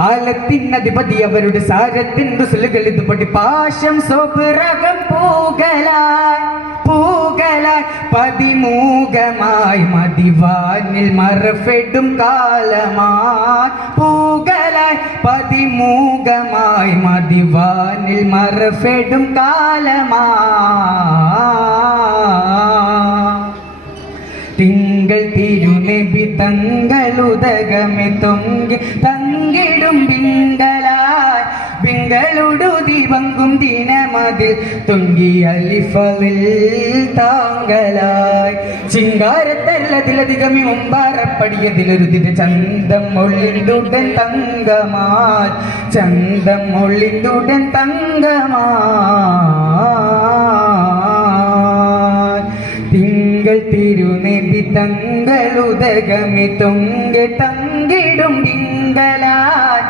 ആലത്തിനധിപതി അവരുടെ സാരത്തിൻ റുസുലുകൾ ഇതുപടി പാശം സോപുറകം പൂകലായി പൂകലായി പതിമൂകമായി മതിവാനിൽ മറഫെടും കാലമായി പൂകലായി പതിമൂകമായി മതിവാനിൽ മറഫെടും കാലമായി തിങ്കൾ തിരുനബി തങ്ങളുദകമെ തൊങ്കി തങ്കിടും ബിങ്കലായി ബിങ്കളുടു ദീപങ്കും ദിനമതിൽ തൊങ്കി അലിഫലിൽ താങ്കലായി ചിങ്കാരത്തല്ലതിലധികമി മുമ്പാറപ്പടിയതിലൊരു ദിന ചന്തം ഒളിന്തുടൻ തങ്കമായി ചന്തം ഒളിന്തുടൻ തങ്കമായി തിങ്കൾ തിരുനബി തങ്ങളുദകമി തൊങ്കെ തങ്കിടും തിങ്കളായി